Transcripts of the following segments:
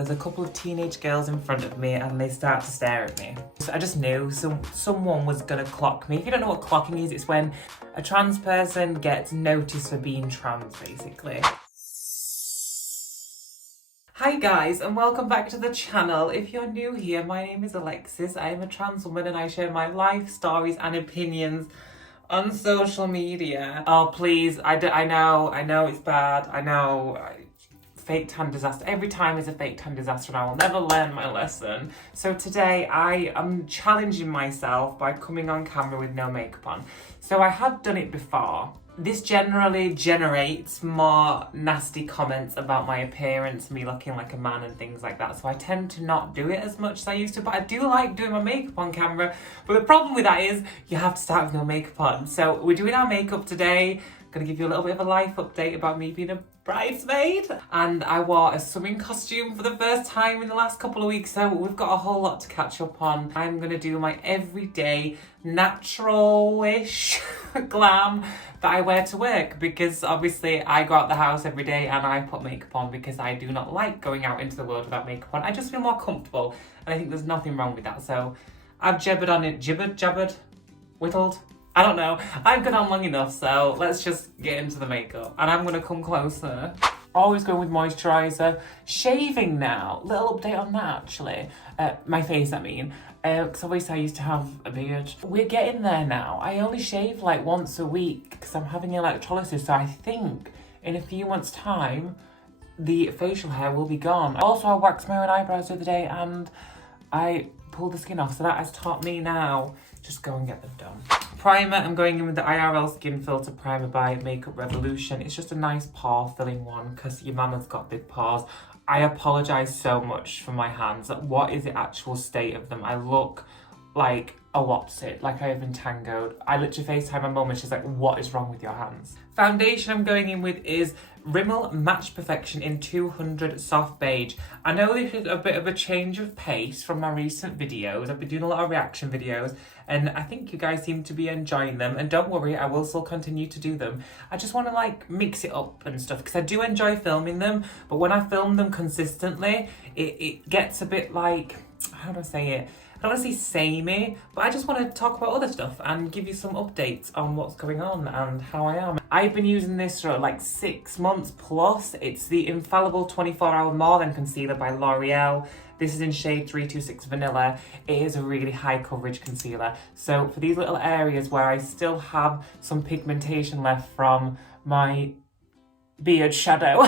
There's a couple of teenage girls in front of me and they start to stare at me. So I just knew someone was gonna clock me. If you don't know what clocking is, it's when a trans person gets noticed for being trans, basically. Hi guys, and welcome back to the channel. If you're new here, my name is Alexis. I am a trans woman and I share my life stories and opinions on social media. Oh please, I know it's bad. I know, fake tan disaster. Every time is a fake tan disaster and I will never learn my lesson. So today I am challenging myself by coming on camera with no makeup on. So I have done it before. This generally generates more nasty comments about my appearance, me looking like a man and things like that. So I tend to not do it as much as I used to, but I do like doing my makeup on camera. But the problem with that is you have to start with no makeup on. So we're doing our makeup today. I'm gonna give you a little bit of a life update about me being a bridesmaid. And I wore a swimming costume for the first time in the last couple of weeks, so we've got a whole lot to catch up on. I'm gonna do my everyday, natural-ish glam that I wear to work, because obviously I go out the house every day and I put makeup on because I do not like going out into the world without makeup on. I just feel more comfortable and I think there's nothing wrong with that. So I've jabbered on it, whittled. I don't know. I've gone on long enough, so let's just get into the makeup. And I'm gonna come closer. Always going with moisturiser. Shaving now. Little update on that actually. My face, I mean. Because obviously I used to have a beard. We're getting there now. I only shave like once a week because I'm having electrolysis, so I think in a few months' time the facial hair will be gone. Also, I waxed my own eyebrows the other day and I pulled the skin off, so that has taught me now just go and get them done. Primer, I'm going in with the IRL Skin Filter Primer by Makeup Revolution. It's just a nice pore filling one because your mama's got big pores. I apologise so much for my hands. What is the actual state of them? I look like a what's it, like I have been tangoed. I literally FaceTime my mum and she's like, what is wrong with your hands? Foundation I'm going in with is Rimmel Match Perfection in 200 Soft Beige. I know this is a bit of a change of pace from my recent videos. I've been doing a lot of reaction videos and I think you guys seem to be enjoying them, and don't worry, I will still continue to do them. I just want to like mix it up and stuff because I do enjoy filming them, but when I film them consistently, it gets a bit like, how do I say it? I don't want to say samey, but I just want to talk about other stuff and give you some updates on what's going on and how I am. I've been using this for like 6 months plus. It's the Infallible 24-Hour More Than Concealer by L'Oreal. This is in shade 326 Vanilla. It is a really high coverage concealer. So for these little areas where I still have some pigmentation left from my beard shadow,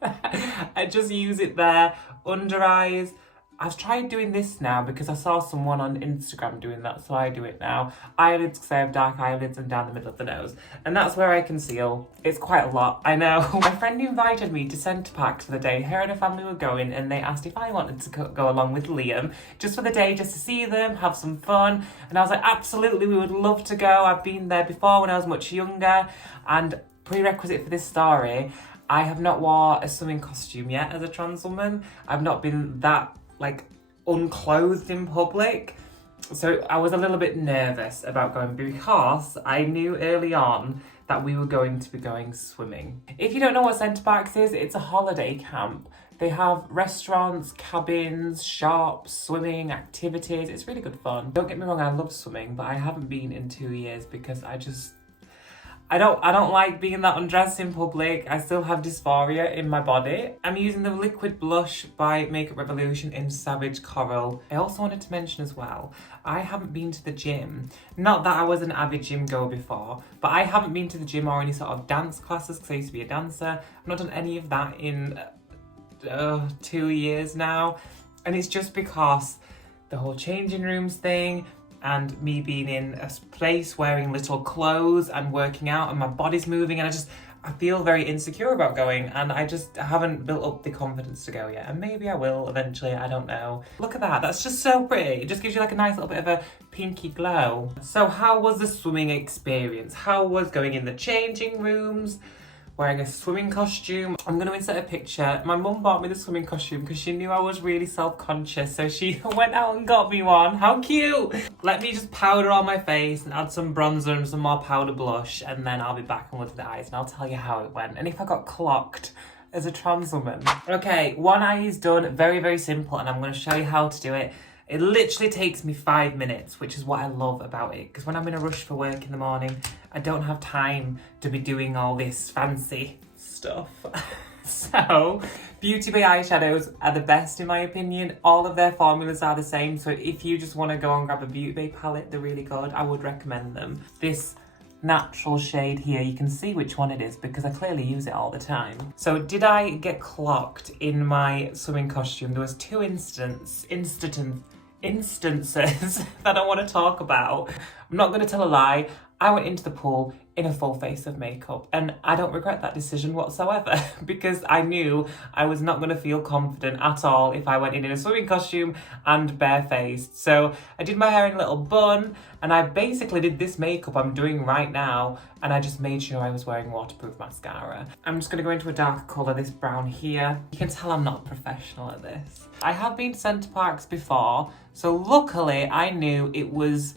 I just use it there. Under eyes, I've tried doing this now because I saw someone on Instagram doing that, so I do it now. Eyelids, because I have dark eyelids, and down the middle of the nose. And that's where I conceal. It's quite a lot, I know. My friend invited me to Centre Parks for the day. Her and her family were going and they asked if I wanted to go along with Liam, just for the day, just to see them, have some fun. And I was like, absolutely, we would love to go. I've been there before when I was much younger. And prerequisite for this story, I have not worn a swimming costume yet as a trans woman. I've not been that like unclothed in public, so I was a little bit nervous about going because I knew early on that we were going to be going swimming. If you don't know what Centre Parks is, it's a holiday camp. They have restaurants, cabins, shops, swimming, activities. It's really good fun. Don't get me wrong, I love swimming, but I haven't been in 2 years because I don't like being that undressed in public. I still have dysphoria in my body. I'm using the liquid blush by Makeup Revolution in Savage Coral. I also wanted to mention as well, I haven't been to the gym. Not that I was an avid gym goer before, but I haven't been to the gym or any sort of dance classes because I used to be a dancer. I've not done any of that in 2 years now. And it's just because the whole changing rooms thing, and me being in a place wearing little clothes and working out and my body's moving, and I feel very insecure about going, and I just haven't built up the confidence to go yet. And maybe I will eventually, I don't know. Look at that, that's just so pretty. It just gives you like a nice little bit of a pinky glow. So how was the swimming experience? How was going in the changing rooms? Wearing a swimming costume. I'm going to insert a picture. My mum bought me the swimming costume because she knew I was really self-conscious, so she went out and got me one. How cute! Let me just powder on my face and add some bronzer and some more powder blush, and then I'll be back and look at the eyes and I'll tell you how it went. And if I got clocked, as a trans woman. Okay, one eye is done, very, very simple, and I'm going to show you how to do it. It literally takes me 5 minutes, which is what I love about it, because when I'm in a rush for work in the morning, I don't have time to be doing all this fancy stuff. So, Beauty Bay eyeshadows are the best in my opinion. All of their formulas are the same, so if you just want to go and grab a Beauty Bay palette, they're really good. I would recommend them. This natural shade here, you can see which one it is because I clearly use it all the time. So did I get clocked in my swimming costume? There was 2 instances that I want to talk about. I'm not going to tell a lie. I went into the pool in a full face of makeup and I don't regret that decision whatsoever because I knew I was not going to feel confident at all if I went in a swimming costume and barefaced. So I did my hair in a little bun and I basically did this makeup I'm doing right now and I just made sure I was wearing waterproof mascara. I'm just going to go into a darker colour, this brown here. You can tell I'm not professional at this. I have been to Centre Parks before, so luckily I knew it was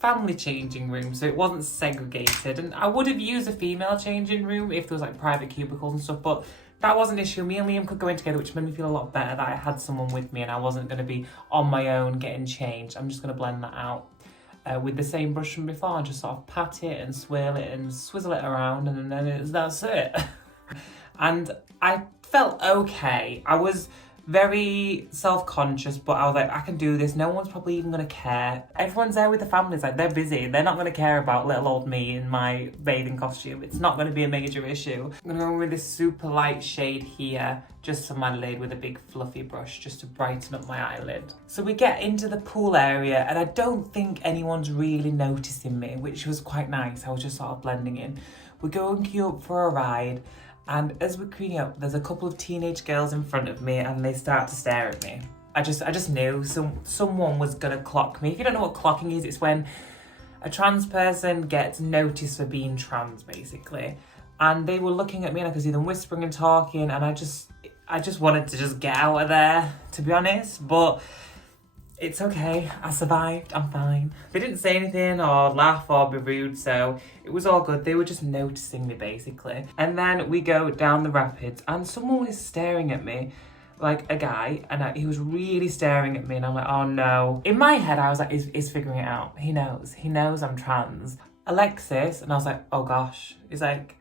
family changing room, so it wasn't segregated, and I would have used a female changing room if there was like private cubicles and stuff, but that wasn't an issue. Me and Liam could go in together, which made me feel a lot better that I had someone with me and I wasn't going to be on my own getting changed. I'm just going to blend that out with the same brush from before, just sort of pat it and swirl it and swizzle it around, and then that's it. And I felt okay. I was very self-conscious, but I was like, I can do this. No one's probably even going to care. Everyone's there with the families, like they're busy. They're not going to care about little old me in my bathing costume. It's not going to be a major issue. I'm going to go with this super light shade here, just on my lid with a big fluffy brush, just to brighten up my eyelid. So we get into the pool area and I don't think anyone's really noticing me, which was quite nice. I was just sort of blending in. We're going up for a ride. And as we're queuing up, there's a couple of teenage girls in front of me and they start to stare at me. I just knew someone was gonna clock me. If you don't know what clocking is, it's when a trans person gets noticed for being trans, basically. And they were looking at me and I could see them whispering and talking, and I just wanted to just get out of there, to be honest. But it's okay, I survived, I'm fine. They didn't say anything or laugh or be rude, so it was all good. They were just noticing me, basically. And then we go down the rapids and someone was staring at me, like a guy, and he was really staring at me and I'm like, oh no. In my head, I was like, he's figuring it out. He knows I'm trans. Alexis, and I was like, oh gosh. He's like,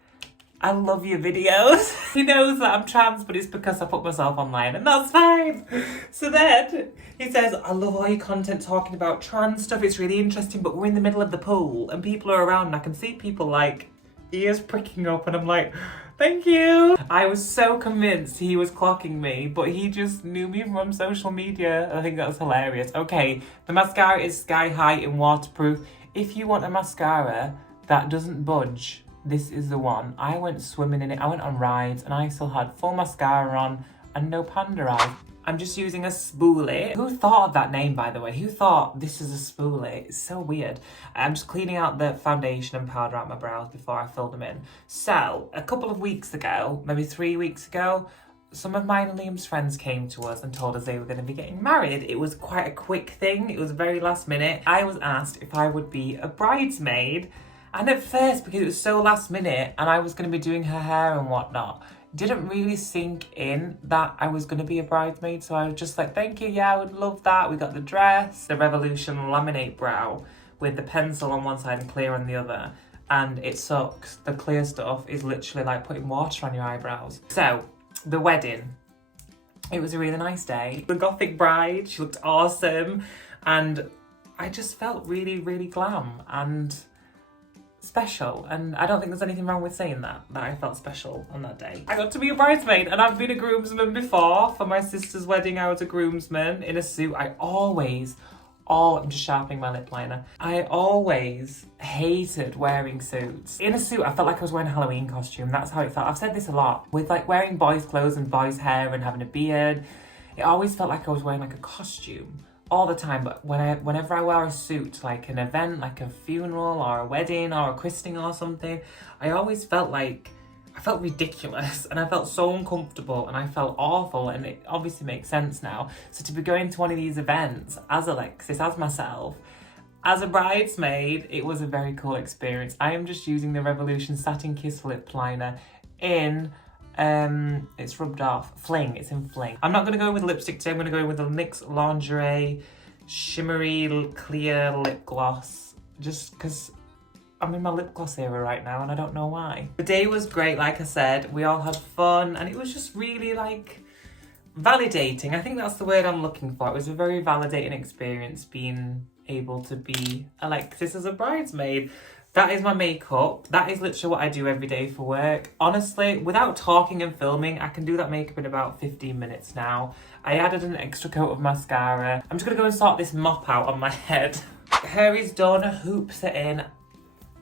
I love your videos. He knows that I'm trans, but it's because I put myself online, and that's fine. So then he says, I love all your content talking about trans stuff. It's really interesting, but we're in the middle of the pool and people are around and I can see people like ears pricking up and I'm like, thank you. I was so convinced he was clocking me, but he just knew me from social media. I think that was hilarious. Okay, the mascara is Sky High in waterproof. If you want a mascara that doesn't budge, this is the one. I went swimming in it, I went on rides, and I still had full mascara on and no panda eye. I'm just using a spoolie. Who thought of that name, by the way? Who thought this is a spoolie? It's so weird. I'm just cleaning out the foundation and powder out my brows before I fill them in. So, a couple of weeks ago, maybe 3 weeks ago, some of mine and Liam's friends came to us and told us they were going to be getting married. It was quite a quick thing. It was very last minute. I was asked if I would be a bridesmaid. And at first, because it was so last minute and I was going to be doing her hair and whatnot, didn't really sink in that I was going to be a bridesmaid. So I was just like, thank you, yeah, I would love that. We got the dress, the Revolution laminate brow with the pencil on one side and clear on the other. And it sucks. The clear stuff is literally like putting water on your eyebrows. So, the wedding. It was a really nice day. The gothic bride, she looked awesome. And I just felt really, really glam and special, and I don't think there's anything wrong with saying that I felt special on that day. I got to be a bridesmaid, and I've been a groomsman before. For my sister's wedding, I was a groomsman in a suit. I'm just sharpening my lip liner. I always hated wearing suits. In a suit, I felt like I was wearing a Halloween costume. That's how it felt. I've said this a lot. With like wearing boys' clothes and boys' hair and having a beard, it always felt like I was wearing like a costume all the time. But whenever I wear a suit, like an event, like a funeral or a wedding or a christening or something, I always felt like I felt ridiculous and I felt so uncomfortable and I felt awful, and it obviously makes sense now. So to be going to one of these events as Alexis, as myself, as a bridesmaid, it was a very cool experience. I am just using the Revolution Satin Kiss lip liner in It's rubbed off. Fling, it's in Fling. I'm not going to go with lipstick today. I'm going to go with a NYX Lingerie shimmery clear lip gloss. Just because I'm in my lip gloss era right now and I don't know why. The day was great, like I said. We all had fun and it was just really like validating. I think that's the word I'm looking for. It was a very validating experience being able to be Alexis as a bridesmaid. That is my makeup. That is literally what I do every day for work. Honestly, without talking and filming, I can do that makeup in about 15 minutes now. I added an extra coat of mascara. I'm just gonna go and sort this mop out on my head. Hair is done, hoops are in.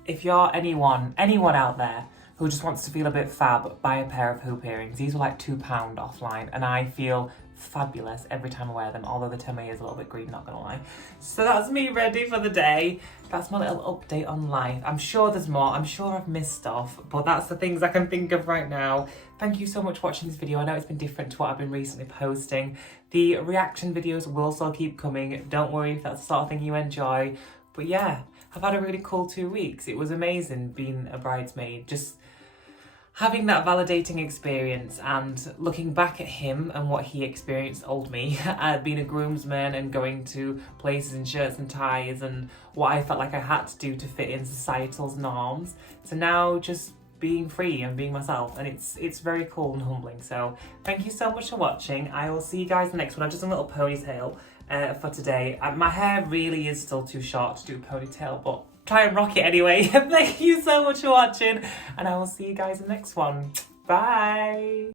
If you're anyone out there who just wants to feel a bit fab, buy a pair of hoop earrings. These were like £2 offline and I feel fabulous every time I wear them, although they turn my ears a little bit green, not gonna lie. So that's me ready for the day. That's my little update on life. I'm sure there's more, I'm sure I've missed stuff, but that's the things I can think of right now. Thank you so much for watching this video. I know it's been different to what I've been recently posting. The reaction videos will still keep coming. Don't worry if that's the sort of thing you enjoy. But yeah, I've had a really cool 2 weeks. It was amazing being a bridesmaid, just having that validating experience and looking back at him and what he experienced, old me, being a groomsman and going to places in shirts and ties and what I felt like I had to do to fit in societal's norms, to now just being free and being myself, and it's very cool and humbling. So thank you so much for watching. I will see you guys in the next one. I've just done a little ponytail for today. My hair really is still too short to do a ponytail, but try and rock it anyway. Thank you so much for watching and I will see you guys in the next one. Bye.